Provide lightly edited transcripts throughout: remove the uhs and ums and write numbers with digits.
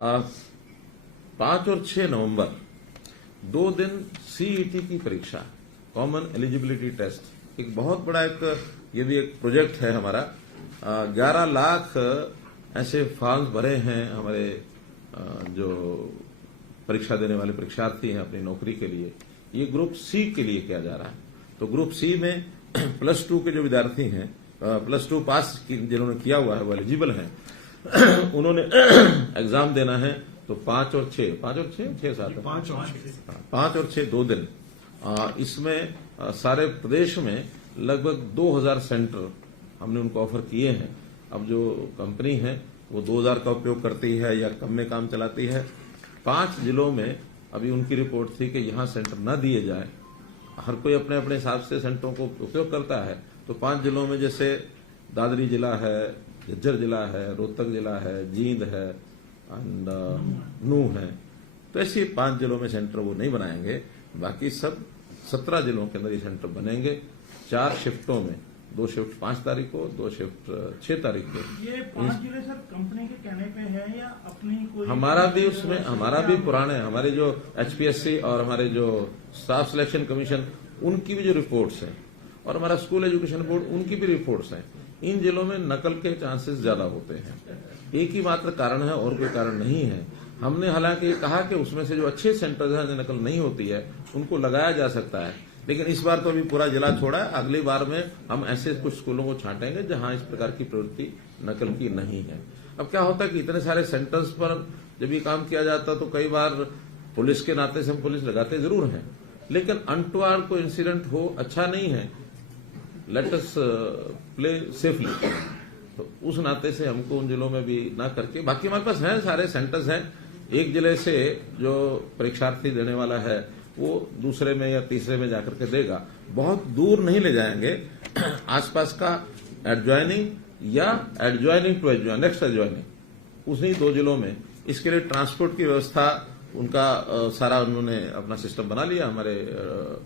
5 और 6 नवंबर 2 दिन सीईटी की परीक्षा, कॉमन एलिजिबिलिटी टेस्ट, एक बहुत बड़ा ये भी एक प्रोजेक्ट है हमारा। 11 लाख ऐसे फॉर्म्स भरे हैं हमारे जो परीक्षा देने वाले परीक्षार्थी हैं अपनी नौकरी के लिए। ये ग्रुप सी के लिए किया जा रहा है। तो ग्रुप सी में +2 के जो विद्यार्थी हैं, +2 पास जिन्होंने किया हुआ है वो एलिजिबल हैं, उन्होंने एग्जाम देना है। तो 5 और 6 7 5 और 6 2 दिन। इसमें सारे प्रदेश में लगभग 2000 सेंटर हमने उनको ऑफर किए हैं। अब जो कंपनी है वो 2000 का उपयोग करती है या कम में काम चलाती है। 5 जिलों में अभी उनकी रिपोर्ट थी कि यहां सेंटर न दिए जाए, हर कोई अपने अपने हिसाब से सेंटरों को उपयोग करता है। तो 5 जिलों में जैसे दादरी जिला है, झज्जर जिला है, रोहतक जिला है, जींद है एंड नूह है। तो ऐसे 5 जिलों में सेंटर वो नहीं बनाएंगे। बाकी सब 17 जिलों के अंदर ये सेंटर बनेंगे 4 शिफ्टों में। 2 शिफ्ट 5 तारीख को, 2 शिफ्ट 6 तारीख को। ये 5 जिले सर कंपनी के कहने पे है या अपनी कोई? हमारा भी उसमें हमारा भी पुराने हमारे जो एचपीएससी और हमारे जो स्टाफ सिलेक्शन कमीशन उनकी भी जो रिपोर्ट्स हैं और हमारा स्कूल एजुकेशन बोर्ड उनकी भी रिपोर्ट्स हैं। इन जिलों में नकल के चांसेस ज्यादा होते हैं। एक ही मात्र कारण है और कोई कारण नहीं है। हमने हालांकि कहा कि उसमें से जो अच्छे सेंटर्स हैं जो नकल नहीं होती है उनको लगाया जा सकता है, लेकिन इस बार तो अभी पूरा जिला छोड़ा है। अगली बार में हम ऐसे कुछ स्कूलों को छांटेंगे जहां इस प्रकार की प्रवृत्ति नकल की नहीं है। अब क्या होता है कि इतने सारे सेंटर्स पर जब ये काम किया जाता तो कई बार पुलिस के नाते से हम पुलिस लगाते जरूर हैं, लेकिन अनटुवर्ड कोई इंसिडेंट हो अच्छा नहीं है। Let us play safely. तो उस नाते से हमको उन जिलों में भी ना करके, बाकी हमारे पास हैं सारे सेंटर्स हैं। एक जिले से जो परीक्षार्थी देने वाला है वो दूसरे में या तीसरे में जाकर के देगा। बहुत दूर नहीं ले जाएंगे, आसपास का एडजॉइनिंग या adjoining to adjoin, next adjoining, उन्हीं 2 जिलों में। इसके लिए ट्रांसपोर्ट की व्यवस्था उनका सारा उन्होंने अपना सिस्टम बना लिया हमारे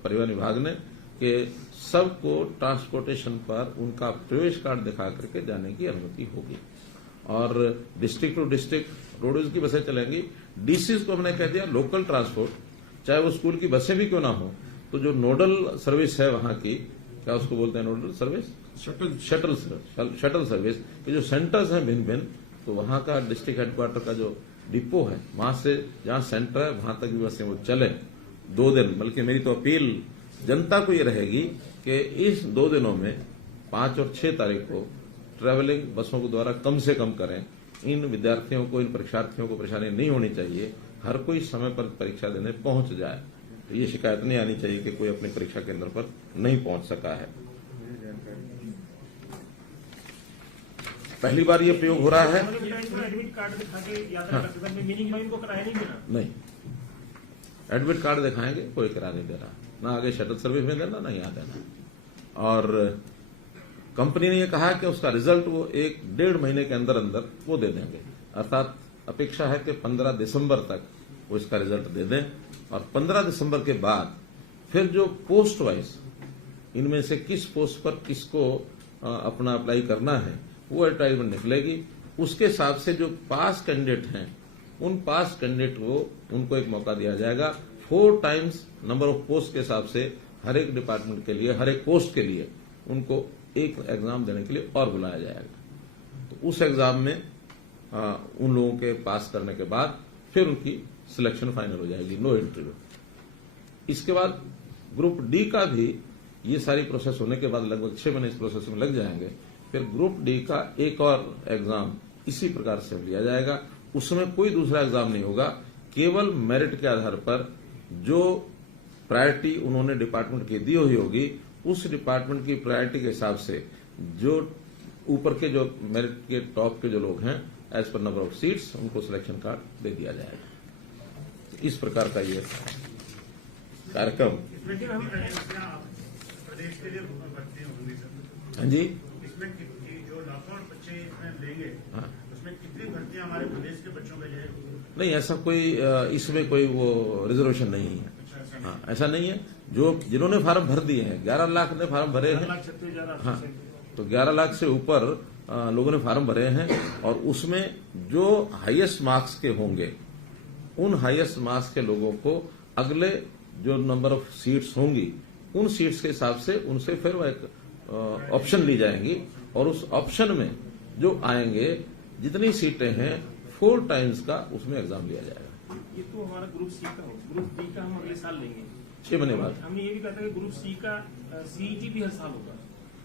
परिवहन विभाग ने, कि सबको ट्रांसपोर्टेशन पर उनका प्रवेश कार्ड दिखा करके जाने की अनुमति होगी। और डिस्ट्रिक्ट टू डिस्ट्रिक्ट रोडवेज की बसें चलेंगी। डीसीज को हमने कह दिया लोकल ट्रांसपोर्ट, चाहे वो स्कूल की बसें भी क्यों ना हो, तो जो नोडल सर्विस है वहां की, क्या उसको बोलते हैं नोडल सर्विस, शटल सर्विस, ये जो सेंटर्स हैं भिन्न भिन्न, तो वहां का डिस्ट्रिक्ट हेडक्वार्टर का जो डिपो है वहां से जहां सेंटर है वहां तक भी बसें वो चले 2 दिन। बल्कि मेरी तो अपील जनता को ये रहेगी कि इस 2 दिनों में 5 और 6 तारीख को ट्रेवलिंग बसों के द्वारा कम से कम करें। इन विद्यार्थियों को, इन परीक्षार्थियों को परेशानी नहीं होनी चाहिए। हर कोई समय पर परीक्षा देने पहुंच जाए। तो ये शिकायत नहीं आनी चाहिए कि कोई अपनी परीक्षा केंद्र पर नहीं पहुंच सका है। पहली बार ये प्रयोग हो रहा है। एडमिट कार्ड दिखा के यात्रा करते समय मीनिंग इनको किराया नहीं मिला? नहीं, एडमिट कार्ड दिखाएंगे, कोई किराया नहीं दे रहा, ना आगे शटल सर्विस में देना ना यहाँ देना। और कंपनी ने यह कहा कि उसका रिजल्ट वो 1-1.5 महीने के अंदर अंदर वो दे देंगे। अर्थात अपेक्षा है कि 15 दिसंबर तक वो इसका रिजल्ट दे दें। और 15 दिसंबर के बाद फिर जो पोस्ट वाइज इनमें से किस पोस्ट पर किसको अपना अप्लाई करना है वो एडवर्टाइजमेंट निकलेगी। उसके हिसाब से जो पास कैंडिडेट हैं उन पास कैंडिडेट को उनको एक मौका दिया जाएगा। 4 टाइम्स नंबर ऑफ पोस्ट के हिसाब से हर एक डिपार्टमेंट के लिए, हर एक पोस्ट के लिए उनको एक एग्जाम देने के लिए और बुलाया जाएगा। तो उस एग्जाम में उन लोगों के पास करने के बाद फिर उनकी सिलेक्शन फाइनल हो जाएगी, नो इंटरव्यू। इसके बाद ग्रुप डी का भी ये सारी प्रोसेस होने के बाद लगभग 6 महीने इस प्रोसेस में लग जाएंगे। फिर ग्रुप डी का एक और एग्जाम इसी प्रकार से लिया जाएगा। उसमें कोई दूसरा एग्जाम नहीं होगा, केवल मेरिट के आधार पर जो प्रायोरिटी उन्होंने डिपार्टमेंट की दी हुई होगी उस डिपार्टमेंट की प्रायोरिटी के हिसाब से जो ऊपर के जो मेरिट के टॉप के जो लोग हैं as per number of seats उनको सिलेक्शन कार्ड दे दिया जाएगा। इस प्रकार का ये कार्यक्रम। प्रदेश के लिए भर्ती होंगी सर? हाँ जी, इसमें जो लाखों बच्चे इसमें लेंगे, हाँ, उसमें कितनी भर्तियां हमारे प्रदेश के बच्चों के लिए? नहीं ऐसा कोई इसमें कोई वो रिजर्वेशन नहीं है। हाँ, ऐसा नहीं है। जो जिन्होंने फार्म भर दिए हैं 11 लाख ने फार्म भरे हैं। हाँ, तो 11 लाख से ऊपर लोगों ने फार्म भरे हैं और उसमें जो हाईएस्ट मार्क्स के होंगे उन हाईएस्ट मार्क्स के लोगों को अगले जो नंबर ऑफ सीट्स होंगी उन सीट्स के हिसाब से उनसे फिर वह एक ऑप्शन ली जाएंगी और उस ऑप्शन में जो आएंगे जितनी सीटें हैं 4 टाइम्स का उसमें एग्जाम लिया जाएगा। ये तो हमारा ग्रुप सी का हो, ग्रुप डी का हम अगले साल लेंगे। 6 महीने बाद। हमने ये भी कहा था कि ग्रुप सी का सीईटी भी हर साल होगा।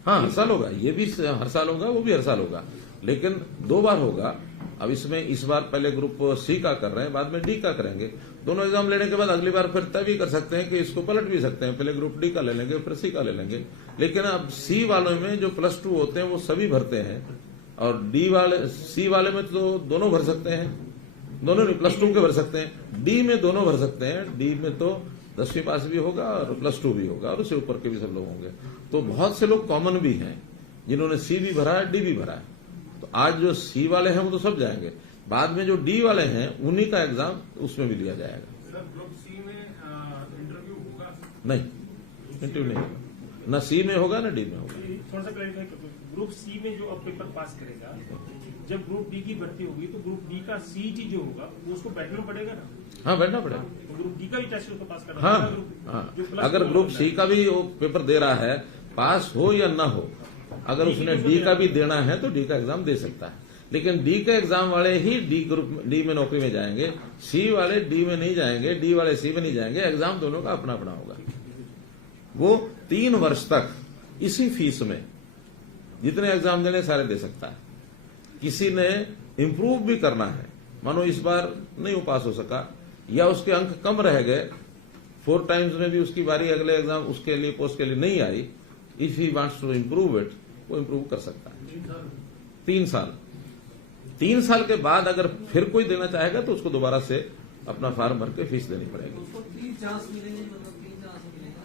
हाँ, हर साल होगा, ये भी हर साल होगा, वो भी हर साल होगा, लेकिन 2 बार होगा। अब इसमें इस बार पहले ग्रुप सी का कर रहे हैं, बाद में डी का करेंगे। दोनों एग्जाम लेने के बाद अगली बार फिर तय भी कर सकते हैं कि इसको पलट भी सकते हैं, पहले ग्रुप डी का ले लेंगे फिर सी का ले लेंगे। लेकिन अब सी वालों में जो +2 होते हैं वो सभी भरते हैं और सी वाले में तो दोनों भर सकते हैं, दोनों +2 के भर सकते हैं। डी में दोनों भर सकते हैं, डी में तो 10वीं पास भी होगा और +2 भी होगा और उससे ऊपर के भी सब लोग होंगे। तो बहुत से लोग कॉमन भी हैं जिन्होंने सी भी भरा है, डी भी भरा है। तो आज जो सी वाले हैं वो तो सब जाएंगे, बाद में जो डी वाले हैं उन्हीं का एग्जाम उसमें भी लिया जाएगा। सर ग्रुप सी में इंटरव्यू होगा? नहीं, इंटरव्यू नहीं होगा, न सी में होगा न डी में होगा। थोड़ा सा क्लैरिफाई कर दो, ग्रुप सी में जो अब पेपर पास करेगा, जब ग्रुप डी की भर्ती होगी तो ग्रुप डी का सीईटी जो होगा वो उसको बैठना पड़ेगा ना? हाँ, बैठना पड़ेगा। तो ग्रुप डी का भी टेस्ट उसको पास करना हाँ, पड़ेगा। हाँ। अगर ग्रुप सी का भी वो पेपर दे रहा है, पास हो या ना हो, अगर उसने डी का भी देना है तो डी का एग्जाम दे सकता है। लेकिन डी का एग्जाम वाले ही डी में नौकरी में जाएंगे, सी वाले डी में नहीं जाएंगे, डी वाले सी में नहीं जाएंगे। एग्जाम दोनों का अपना अपना होगा। वो 3 वर्ष तक इसी फीस में जितने एग्जाम देने सारे दे सकता है। किसी ने इम्प्रूव भी करना है, मानो इस बार नहीं वो पास हो सका या उसके अंक कम रह गए, 4 टाइम्स में भी उसकी बारी अगले एग्जाम उसके लिए पोस्ट के लिए नहीं आई, if he wants to improve it, वो इम्प्रूव कर सकता है। 3 साल 3 साल के बाद अगर फिर कोई देना चाहेगा तो उसको दोबारा से अपना फॉर्म भर के फीस देनी पड़ेगी।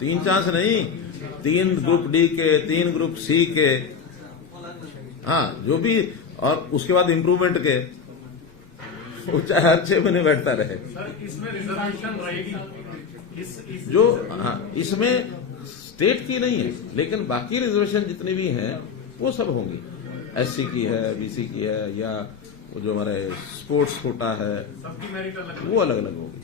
3 चांस नहीं, 3 ग्रुप डी के, 3 ग्रुप सी के, हाँ जो भी, और उसके बाद इम्प्रूवमेंट के, वो चाहे हर 6 महीने बैठता रहे। सर इसमें रिजर्वेशन रहेगी जो हाँ, इसमें स्टेट की नहीं है, लेकिन बाकी रिजर्वेशन जितनी भी हैं वो सब होंगी। SC की है, BC की है, या वो जो हमारे स्पोर्ट्स कोटा है, सबकी मेरिट अलग वो अलग अलग होगी।